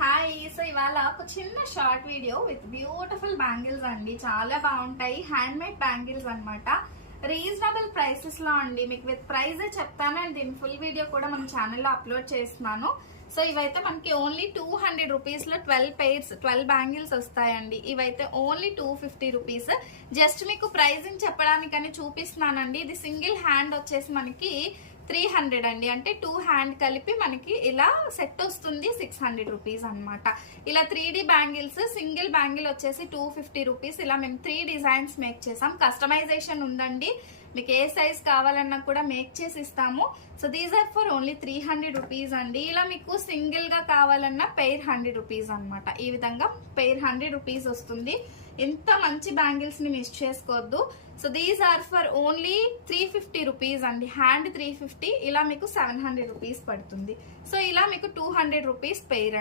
Hi. So ఇవాళ ఒక చిన్న short video with beautiful bangles అండి. చాలా బాగుంటాయి. హ్యాండ్ మేడ్ బ్యాంగిల్స్ అన్నమాట. రీజనబుల్ ప్రైసెస్ లో అండి. మీకు విత్ ప్రైస్ చెప్తాను అండ్ దీని ఫుల్ వీడియో కూడా మన ఛానల్లో అప్లోడ్ చేస్తున్నాను. సో ఇవైతే మనకి ఓన్లీ 200 రూపీస్ లో 12 బ్యాంగిల్స్ వస్తాయండి. ఇవైతే ఓన్లీ 250 రూపీస్. జస్ట్ మీకు ప్రైజింగ్ చెప్పడానికని చూపిస్తున్నానండి. ఇది సింగిల్ హ్యాండ్ వచ్చేసి మనకి 300 అండి. అంటే 2 హ్యాండ్ కలిపి మనకి ఇలా సెట్ వస్తుంది 600 రూపీస్ అనమాట. ఇలా 3D బ్యాంగిల్స్, సింగిల్ బ్యాంగిల్ వచ్చేసి 250 రూపీస్. ఇలా మేము 3 డిజైన్స్ మేక్ చేసాం. కస్టమైజేషన్ ఉందండి. మీకు ఏ సైజ్ కావాలన్నా కూడా మేక్ చేసి ఇస్తాము. So these are for only 300 rupees అండి. ఇలా మీకు సింగిల్ గా కావాలన్నా పెయిర్ 100 రూపీస్ అనమాట. ఈ విధంగా పెయిర్ 100 రూపీస్ వస్తుంది. ఇంత మంచి బ్యాంగిల్స్ ని మిస్ చేసుకోవద్దు. So these are for only 350 rupees అండి. హ్యాండ్ 350, ఇలా మీకు 700 రూపీస్ పడుతుంది. సో ఇలా మీకు 200 రూపీస్ పెయిర్.